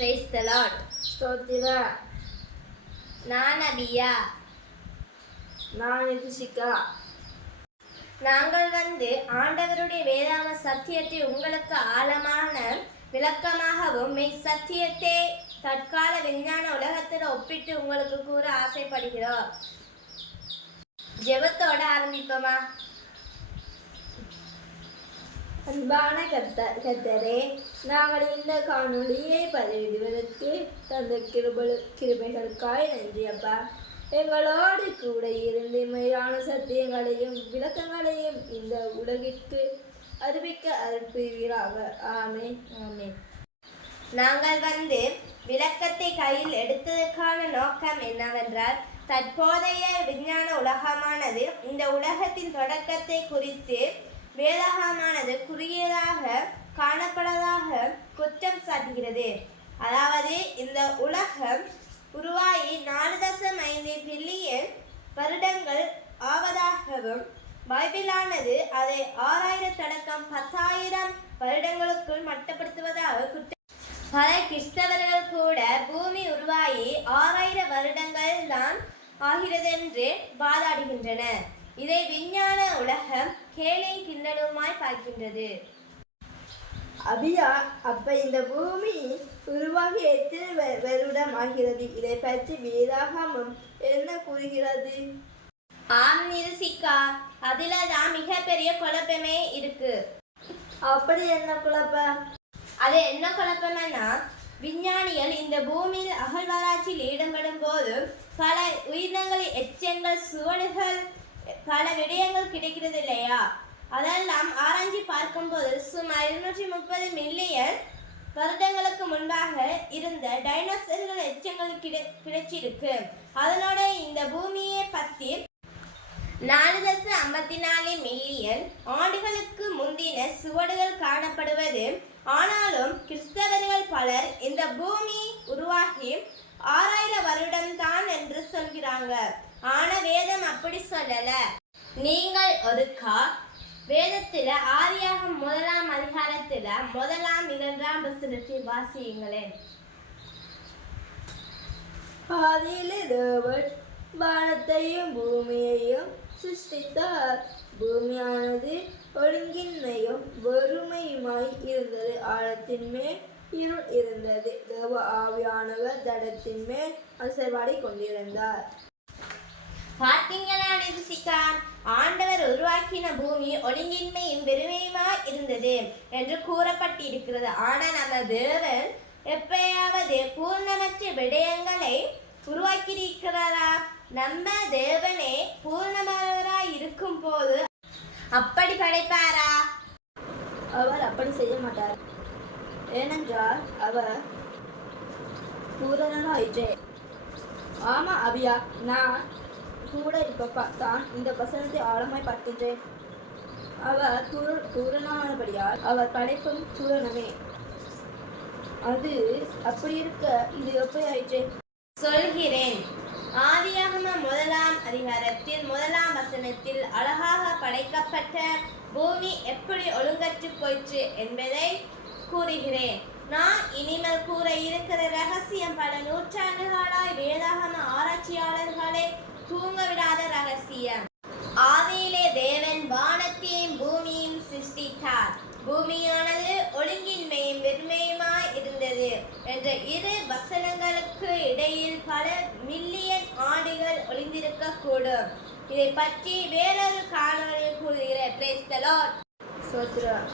Praise the Lord. ஸ்தோத்திரா. நான் அபியா. நான் எதிசிகா. நாங்கள் ஆண்டவருடைய வேதாம சத்தியத்தை உங்களுக்கு ஆழமான விளக்கமாகவும் மெய் சத்தியத்தை தற்கால விஞ்ஞான உலகத்தில் ஒப்பிட்டு உங்களுக்கு கூற ஆசைப்படுகிறோம். ஜெபத்தோட ஆரம்பிப்போமா? அன்பான கர்த்தரே, நாங்கள் இந்த காணொலியை பதிவிடுவதற்கு தந்த கிருபைகளுக்காய் நன்றி அப்பா. எங்களோடு கூட இருந்து மெய்யான சத்தியங்களையும் விளக்கங்களையும் இந்த உலகிற்கு அறிவிக்க அனுப்புவீராக. ஆமென். ஆமென். நாங்கள் விளக்கத்தை கையில் எடுத்ததற்கான நோக்கம் என்னவென்றால், தற்போதைய விஞ்ஞான உலகமானது இந்த உலகத்தின் தொடக்கத்தை குறித்து வேதாகமானது குறுகியதாக காணப்படதாக குற்றம் சாட்டுகிறது. அதாவது இந்த உலகம் உருவாகி 4.5 பில்லியன் வருடங்கள் ஆவதாகவும் பைபிளானது அதை 6000 தொடக்கம் 10,000 வருடங்களுக்குள் மட்டப்படுத்துவதாக குற்றம். பல கிறிஸ்தவர்கள் கூட பூமி உருவாகி 6000 வருடங்கள் தான் ஆகிறது என்று வாதாடுகின்றனர். இதை விஞ்ஞான உலகம் கேலி கிண்டலுமாய் பார்க்கின்றது. அபியா, அப்ப இந்த பூமி உருவாகி எத்தனை வருடம் ஆகிறது? இதை பற்றி வேதாகமம் என்ன கூறுகிறது? ஆம் நிருசிகா, அதுல தான் மிகப்பெரிய குழப்பமே இருக்கு. அப்படி என்ன குழப்பம்? அது என்ன குழப்பம்னா, விஞ்ஞானிகள் இந்த பூமியில் அகழ்வாராய்ச்சியில் ஈடுபடும் போது பல உயிரினங்களின் எச்சங்கள், சுவடுகள், பல விடயங்கள் கிடைக்கிறது இல்லையா? அதெல்லாம் ஆராய்ச்சி பார்க்கும்போது சுமார் 230 மில்லியன் வருடங்களுக்கு முன்பாக இருந்த டைனோசர்கள் எச்சங்கள் கிடைச்சிருக்கு. அதனோட இந்த பூமியை பற்றி 4.54 மில்லியன் ஆண்டுகளுக்கு முந்தின சுவடுகள் காணப்படுவது. ஆனாலும் கிறிஸ்தவர்கள் பலர் இந்த பூமி உருவாகி 6000 வருடம் தான் என்று சொல்கிறாங்க. ஆனா வேதம் அப்படி சொல்லல. நீங்கள் ஒருக்கா வேதத்துல ஆதியாகமம் 1ஆம் அதிகாரத்துல 1ஆம் 2ஆம் வசனத்தை வாசியுங்களேன். ஆதியிலே தேவன் வானத்தையும் பூமியையும் சிருஷ்டித்தார். பூமியானது ஒழுங்கின்மையும் வெறுமையுமாய் இருந்தது. ஆழத்தின் மேல் இருள் இருந்தது. தேவ ஆவியானவர் தடத்தின் மேல் அசைவாடி கொண்டிருந்தார். பார்த்தீங்களா நிருசிகா? ஆண்டவர் உருவாக்கின பூமி ஒழுங்கின்மையும் வெறுமையுமா இருந்தது என்று கூறப்பட்டிருக்கிறது. ஆனா நம்ம தேவன் எப்பயாவது பூர்ணமற்ற விடயங்களை உருவாக்கியிருக்கிறாரா? நம்ம தேவனே பூர்ணமானவராய் இருக்கும் போது அப்படி படைப்பாரா? அவர் அப்படி செய்ய மாட்டார். ஏனென்றால் அவர் பூரணராயிற்றே. ஆமா அபியா, நான் கூட இப்ப தான் இந்த வசனத்தை ஆழமாய் பார்க்கின்றேன். அவர் பூரணமானபடியால் அவர் படைப்பும் பூரணமே. அது அப்படி இருக்க இது எப்படி ஆயிற்றே? சொல்கிறேன். ஆதியாகமம் 1ஆம் அதிகாரத்தில் 1ஆம் வசனத்தில் அழகாக படைக்கப்பட்ட பூமி எப்படி ஒழுங்கற்று போயிற்று என்பதை கூறுகிறேன். நான் இனிமேல் கூற இருக்கிற ரகசியம் பல நூற்றாண்டுகளாய் வேதாகம ஆராய்ச்சியாளர்களை தூங்க விடாத ரகசியம். ஆதியிலே தேவன் வானத்தையும் பூமியும் சிருஷ்டித்தார். பூமியானது ஒழுங்கின்மையும் வெறுமையுமாய் இருந்தது என்ற 2 வசனங்களுக்கு இடையில் பல மில்லியன் ஆண்டுகள் ஒளிந்திருக்க கூடும். இதை பற்றி வேறொரு காணொளி கூறுகிறேன். Praise the Lord. ஸ்தோத்திரம்.